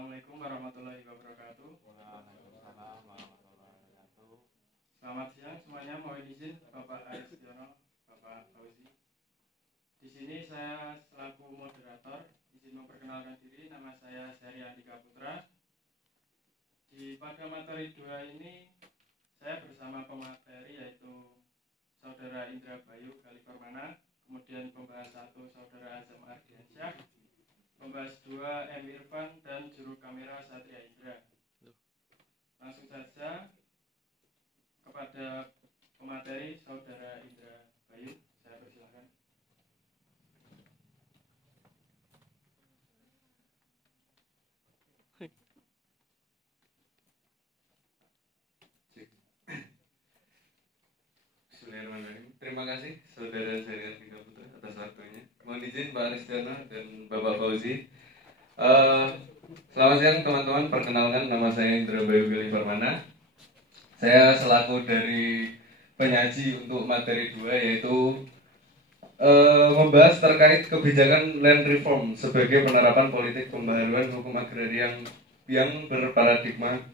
Assalamualaikum warahmatullahi wabarakatuh. Waalaikumsalam warahmatullahi wabarakatuh. Selamat siang semuanya. Mohon izin Bapak Aristiono, Bapak Fauzi. Di sini saya selaku moderator izin memperkenalkan diri. Nama saya Syahri Andika Putra. Pada materi 2 ini saya bersama pemateri yaitu Saudara Indra Bayu Kaliformana, kemudian pembahas 1 Saudara Azam Ardiansyah, pembahas 2 M. Irfan, dan juru kamera Satria Indra. Langsung saja kepada pemateri Saudara Indra Bayu, saya persilakan. Bismillahirrahmanirrahim. Terima kasih Saudara Syahri Andika Putra atas waktunya. Mohon izin Pak Aristiono dan Bapak Fauzi. Selamat siang teman-teman, perkenalkan nama saya Indra Bayu Kaliformana. Saya selaku dari penyaji untuk materi 2 yaitu membahas terkait kebijakan land reform sebagai penerapan politik pembaharuan hukum agraria yang berparadigma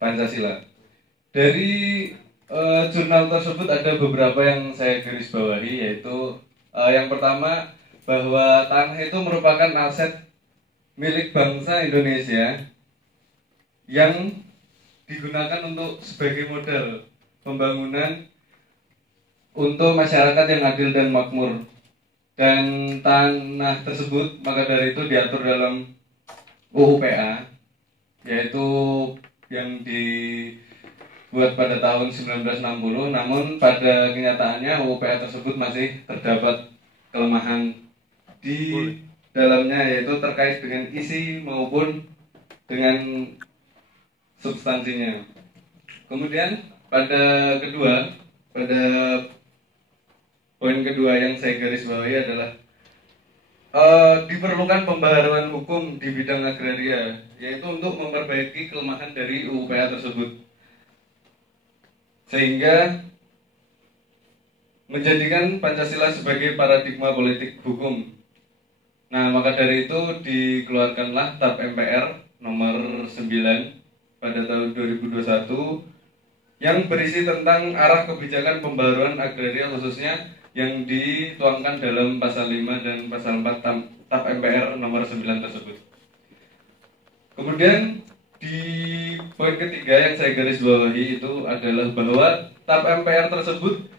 Pancasila. Dari jurnal tersebut ada beberapa yang saya garis bawahi, yaitu yang pertama bahwa tanah itu merupakan aset milik bangsa Indonesia yang digunakan untuk sebagai modal pembangunan untuk masyarakat yang adil dan makmur, dan tanah tersebut maka dari itu diatur dalam UU PA, yaitu yang dibuat pada tahun 1960. Namun pada kenyataannya UU PA tersebut masih terdapat kelemahan di dalamnya, yaitu terkait dengan isi maupun dengan substansinya. Kemudian pada poin kedua yang saya garis bawahi adalah diperlukan pembaharuan hukum di bidang agraria, yaitu untuk memperbaiki kelemahan dari UU PA tersebut, sehingga menjadikan Pancasila sebagai paradigma politik hukum. Nah, maka dari itu dikeluarkanlah TAP MPR nomor 9 pada tahun 2021 yang berisi tentang arah kebijakan pembaharuan agraria, khususnya yang dituangkan dalam pasal 5 dan pasal 4 TAP MPR nomor 9 tersebut. Kemudian di poin ketiga yang saya garis bawahi itu adalah bahwa TAP MPR tersebut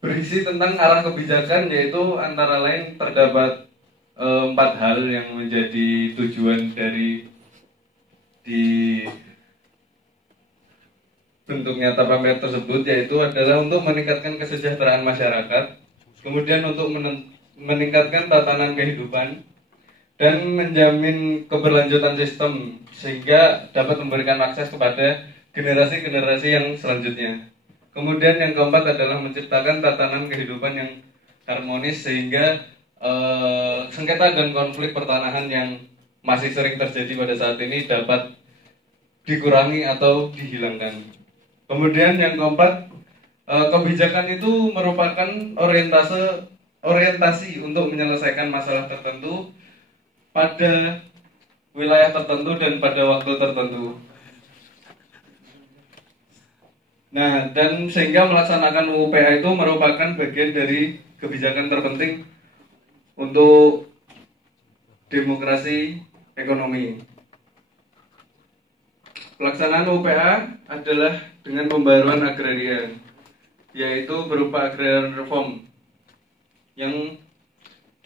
berisi tentang arah kebijakan, yaitu antara lain terdapat 4 hal yang menjadi tujuan dari bentuknya TAP MPR tersebut, yaitu adalah untuk meningkatkan kesejahteraan masyarakat, kemudian untuk meningkatkan tatanan kehidupan, dan menjamin keberlanjutan sistem sehingga dapat memberikan akses kepada generasi-generasi yang selanjutnya. Kemudian yang keempat adalah menciptakan tatanan kehidupan yang harmonis sehingga sengketa dan konflik pertanahan yang masih sering terjadi pada saat ini dapat dikurangi atau dihilangkan. Kemudian yang keempat, kebijakan itu merupakan orientasi untuk menyelesaikan masalah tertentu pada wilayah tertentu dan pada waktu tertentu. Nah, dan sehingga melaksanakan UU PA itu merupakan bagian dari kebijakan terpenting untuk demokrasi ekonomi. Pelaksanaan UU PA adalah dengan pembaharuan agraria, yaitu berupa agrarian reform yang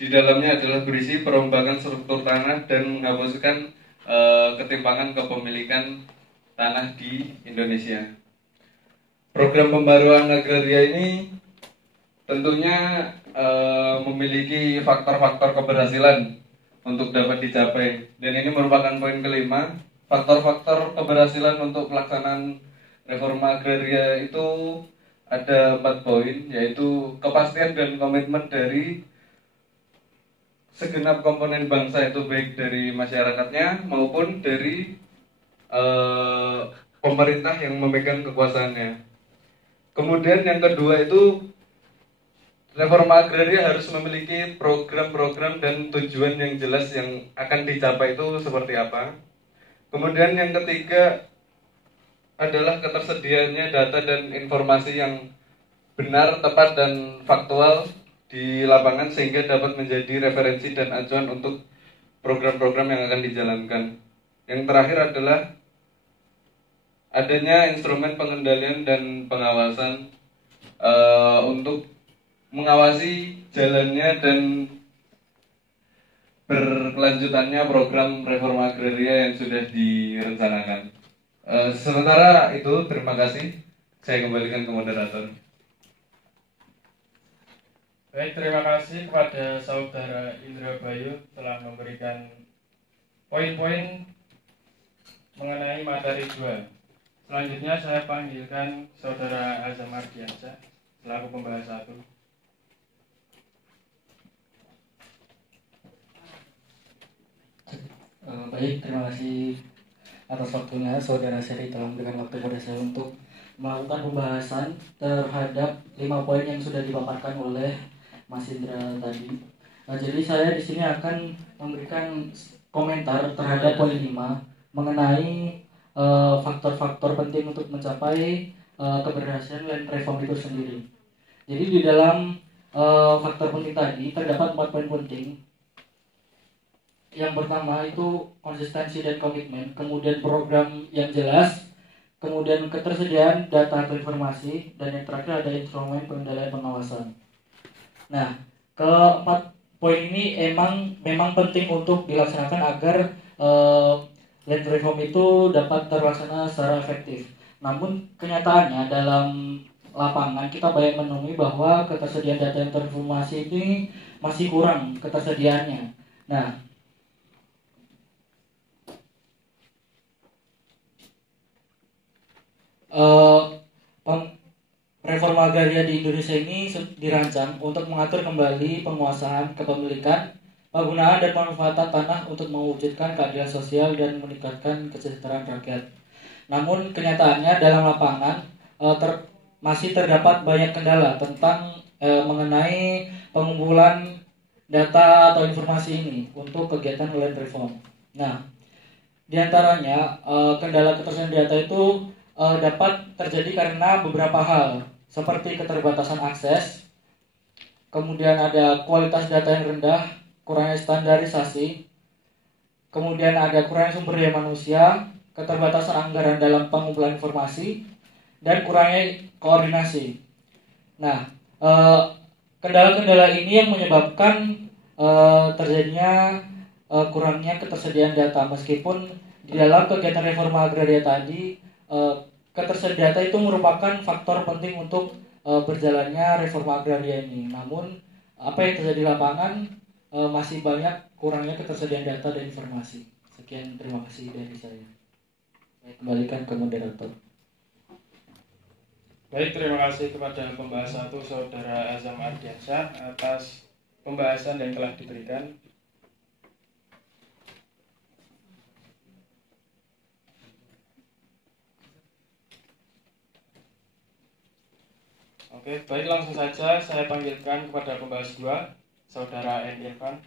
di dalamnya adalah berisi perombakan struktur tanah dan menghapuskan ketimpangan kepemilikan tanah di Indonesia. Program pembaruan agraria ini tentunya memiliki faktor-faktor keberhasilan untuk dapat dicapai, dan ini merupakan poin kelima. Faktor-faktor keberhasilan untuk pelaksanaan reforma agraria itu ada 4 poin, yaitu kepastian dan komitmen dari segenap komponen bangsa, itu baik dari masyarakatnya maupun dari pemerintah yang memegang kekuasaannya. Kemudian yang kedua itu reforma agraria harus memiliki program-program dan tujuan yang jelas yang akan dicapai itu seperti apa. Kemudian yang ketiga adalah ketersediaannya data dan informasi yang benar, tepat, dan faktual di lapangan sehingga dapat menjadi referensi dan acuan untuk program-program yang akan dijalankan. Yang terakhir adalah adanya instrumen pengendalian dan pengawasan untuk mengawasi jalannya dan berkelanjutannya program reforma agraria yang sudah direncanakan. Sementara itu, terima kasih. Saya kembalikan ke moderator. Baik, terima kasih kepada Saudara Indra Bayu telah memberikan poin-poin mengenai materi 2. Selanjutnya saya panggilkan Saudara Azam Ardiansyah selaku pembahas 1. Baik, terima kasih atas waktunya Saudara Seri telah memberikan waktu kepada saya untuk melakukan pembahasan terhadap 5 poin yang sudah dipaparkan oleh Mas Indra tadi. Nah, jadi saya di sini akan memberikan komentar terhadap poin 5 mengenai faktor-faktor penting untuk mencapai keberhasilan land reform itu sendiri. Jadi di dalam faktor penting tadi terdapat 4 poin penting. Yang pertama itu konsistensi dan komitmen, kemudian program yang jelas, kemudian ketersediaan data atau informasi, dan yang terakhir ada instrumen pengendalian pengawasan. Nah, keempat poin ini memang penting untuk dilaksanakan agar land reform itu dapat terlaksana secara efektif. Namun kenyataannya dalam lapangan kita banyak menemui bahwa ketersediaan data dan informasi ini masih kurang ketersediaannya. Nah, reforma agraria di Indonesia ini dirancang untuk mengatur kembali penguasaan kepemilikan, penggunaan dan pemanfaatan tanah untuk mewujudkan keadilan sosial dan meningkatkan kesejahteraan rakyat. Namun kenyataannya dalam lapangan masih terdapat banyak kendala tentang mengenai pengumpulan data atau informasi ini untuk kegiatan land reform. Nah, diantaranya kendala ketersediaan data itu dapat terjadi karena beberapa hal, seperti keterbatasan akses, kemudian ada kualitas data yang rendah, kurangnya standarisasi, kemudian ada kurangnya sumber daya manusia, keterbatasan anggaran dalam pengumpulan informasi, dan kurangnya koordinasi. Nah, kendala-kendala ini yang menyebabkan terjadinya kurangnya ketersediaan data, meskipun di dalam kegiatan reforma agraria tadi ketersediaan data itu merupakan faktor penting untuk berjalannya reforma agraria ini. Namun apa yang terjadi di lapangan masih banyak kurangnya ketersediaan data dan informasi. Sekian, terima kasih dari saya. Saya kembalikan ke moderator. Baik, terima kasih kepada pembahas 1 Saudara Azam Ardiansyah atas pembahasan yang telah diberikan. Oke, baik, langsung saja saya panggilkan kepada pembahas 2 Saudara N. Irfan.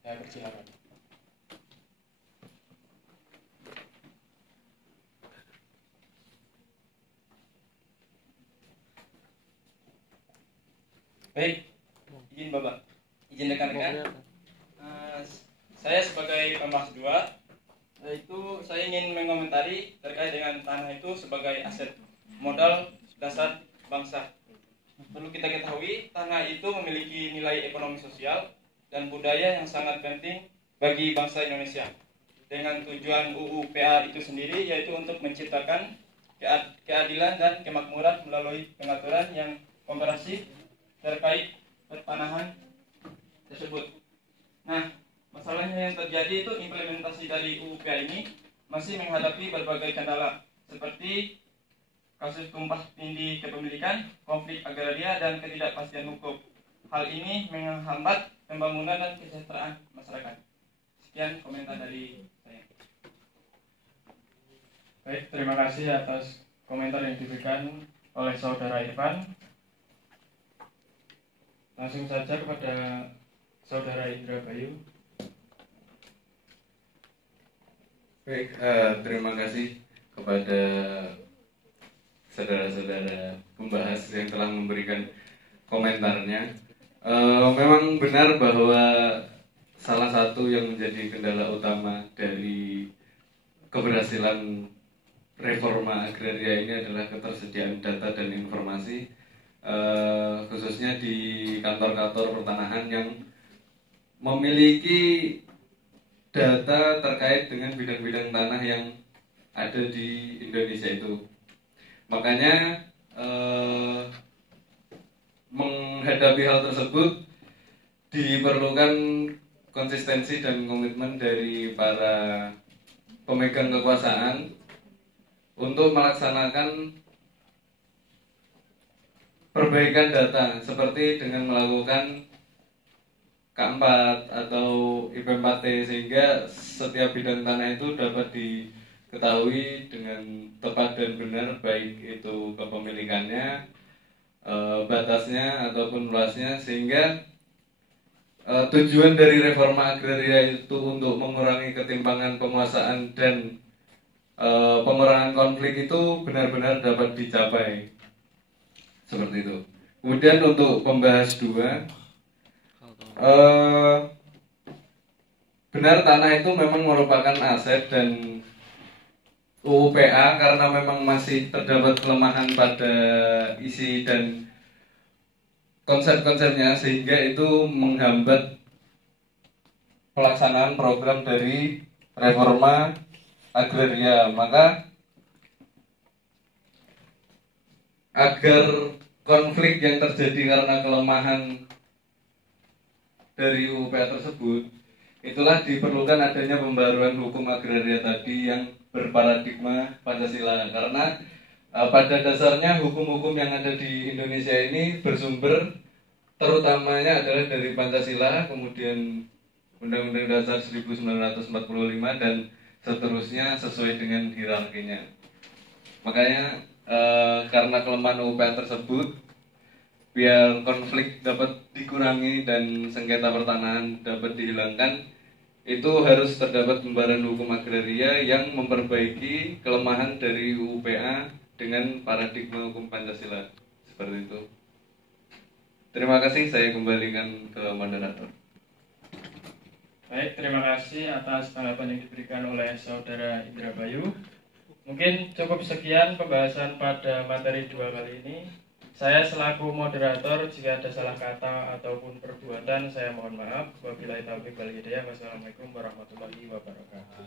Saya persilakan. Baik, izin rekan-rekan. Saya sebagai pembahas 2, yaitu saya ingin mengomentari terkait dengan tanah itu sebagai aset modal dasar bangsa. Perlu kita ketahui, tanah itu memiliki nilai ekonomi sosial dan budaya yang sangat penting bagi bangsa Indonesia. Dengan tujuan UU PA itu sendiri, yaitu untuk menciptakan keadilan dan kemakmuran melalui pengaturan yang komprehensif terkait pertanahan tersebut. Nah, masalahnya yang terjadi itu implementasi dari UU PA ini masih menghadapi berbagai kendala, seperti kasus tumpah tindih kepemilikan, konflik agraria, dan ketidakpastian hukum. Hal ini menghambat pembangunan dan kesejahteraan masyarakat. Sekian komentar dari saya. Baik, terima kasih atas komentar yang diberikan oleh Saudara Irfan. Langsung saja kepada Saudara Indra Bayu. Baik, terima kasih kepada saudara-saudara pembahas yang telah memberikan komentarnya. Memang benar bahwa salah satu yang menjadi kendala utama dari keberhasilan reforma agraria ini adalah ketersediaan data dan informasi, khususnya di kantor-kantor pertanahan yang memiliki data terkait dengan bidang-bidang tanah yang ada di Indonesia itu. Makanya menghadapi hal tersebut diperlukan konsistensi dan komitmen dari para pemegang kekuasaan untuk melaksanakan perbaikan data, seperti dengan melakukan K4 atau IP4T, sehingga setiap bidang tanah itu dapat diketahui dengan tepat dan benar, baik itu kepemilikannya, batasnya ataupun luasnya, sehingga tujuan dari reforma agraria itu untuk mengurangi ketimpangan penguasaan dan pengurangan konflik itu benar-benar dapat dicapai, seperti itu. Kemudian untuk pembahas 2, benar tanah itu memang merupakan aset, dan UUPA karena memang masih terdapat kelemahan pada isi dan konsep-konsepnya, sehingga itu menghambat pelaksanaan program dari reforma agraria. Maka agar konflik yang terjadi karena kelemahan dari UUPA tersebut, itulah diperlukan adanya pembaruan hukum agraria tadi yang berparadigma Pancasila. Karena pada dasarnya hukum-hukum yang ada di Indonesia ini bersumber terutamanya adalah dari Pancasila, kemudian Undang-Undang Dasar 1945 dan seterusnya sesuai dengan hierarkinya. Makanya karena kelemahan UUPA tersebut, biar konflik dapat dikurangi dan sengketa pertanahan dapat dihilangkan, itu harus terdapat pembaruan hukum agraria yang memperbaiki kelemahan dari UUPA dengan paradigma hukum Pancasila. Seperti itu. Terima kasih, saya kembalikan ke moderator. Baik, terima kasih atas tanggapan yang diberikan oleh Saudara Indra Bayu. Mungkin cukup sekian pembahasan pada materi 2 kali ini. Saya selaku moderator, jika ada salah kata ataupun perbuatan, saya mohon maaf. Wabillahi taufiq wal hidayah. Wassalamualaikum warahmatullahi wabarakatuh.